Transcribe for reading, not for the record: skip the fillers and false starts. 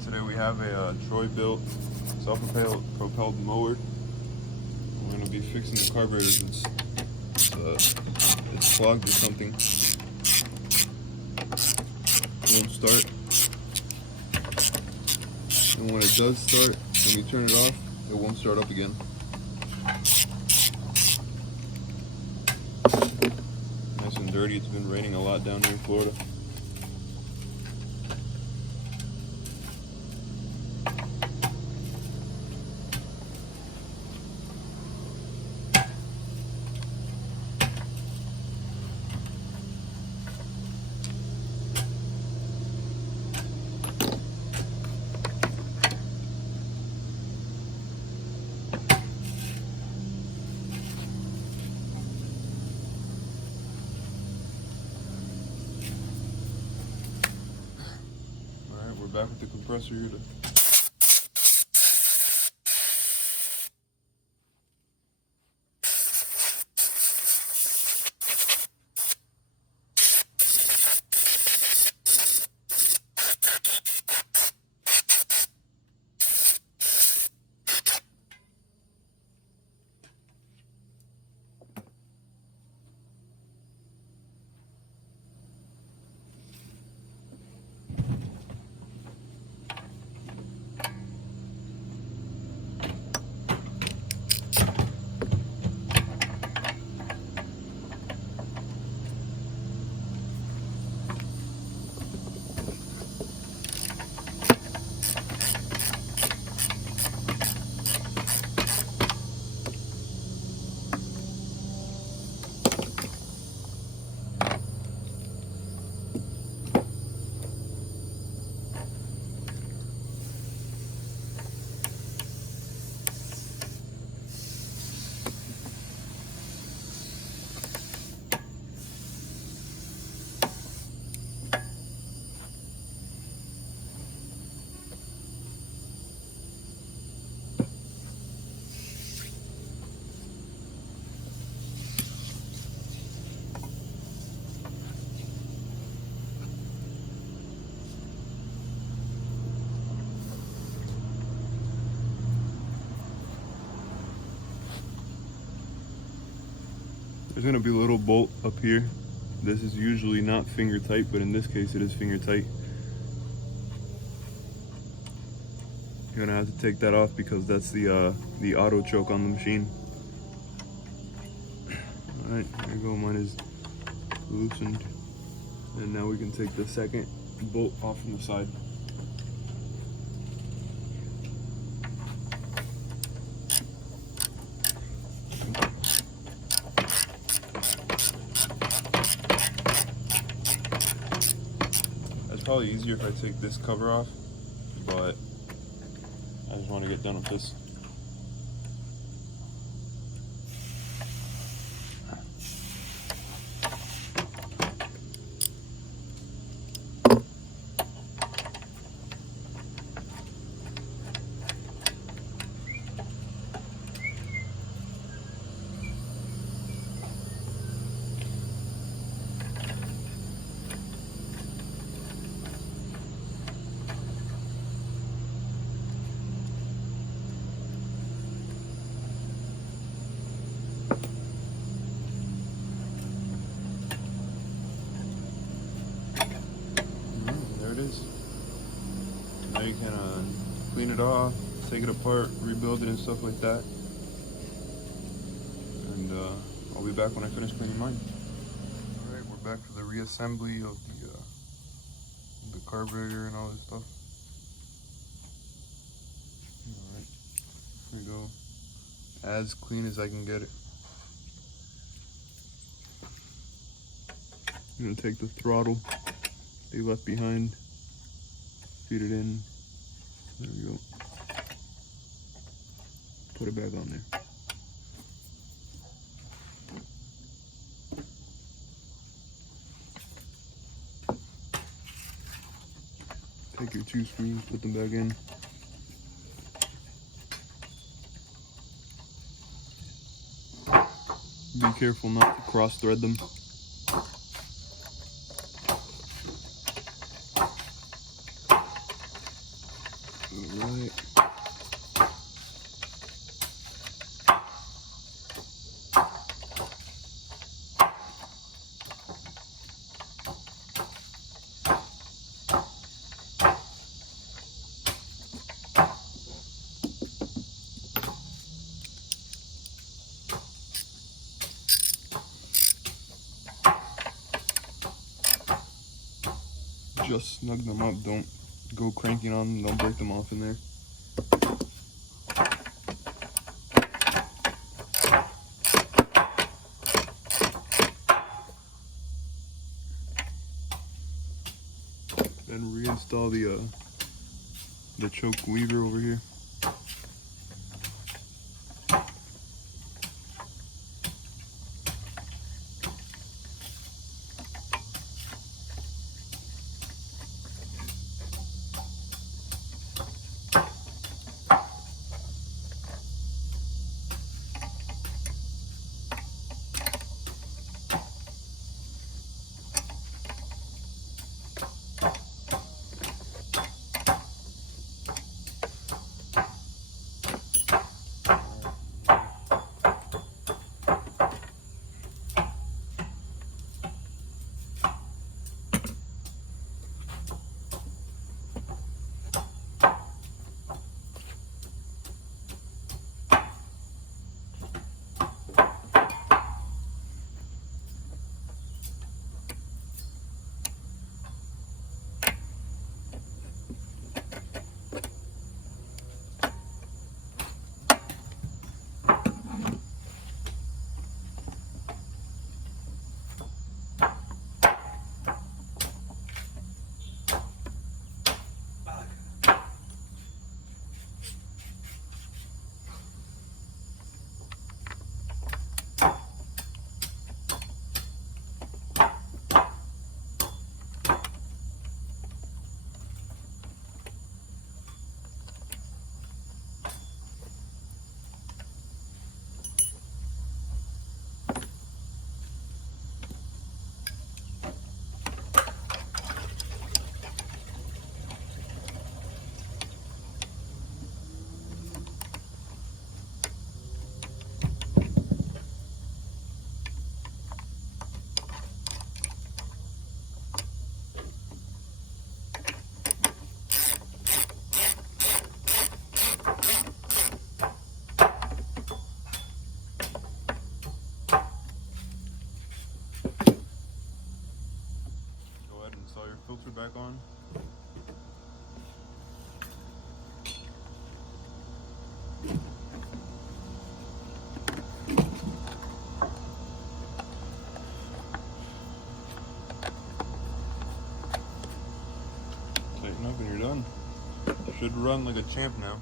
Alright, today we have a Troy-Bilt self-propelled mower. We're going to be fixing the carburetor. It's clogged or something. It won't start. And when it does start, when we turn it off, it won't start up again. Nice and dirty. It's been raining a lot down here in Florida. We're back with the compressor here to There's going to be a little bolt up here. This is usually not finger tight, but in this case it is finger tight. You're going to have to take that off because that's the auto choke on the machine. Alright, there you go, mine is loosened. And now we can take the second bolt off from the side. Probably easier if I take this cover off, but I just want to get done with this. Now you can clean it off, take it apart, rebuild it and stuff like that. And I'll be back when I finish cleaning mine. Alright, we're back for the reassembly of the carburetor and all this stuff. Alright, here we go. As clean as I can get it. I'm gonna take the throttle they left behind, feed it in. There we go. Put it back on there. Take your two screws, put them back in. Be careful not to cross thread them. just snug them up. Don't go cranking on them. Don't break them off in there. Then reinstall the choke lever over here. Filter back on. Tighten up and you're done. Should run like a champ now.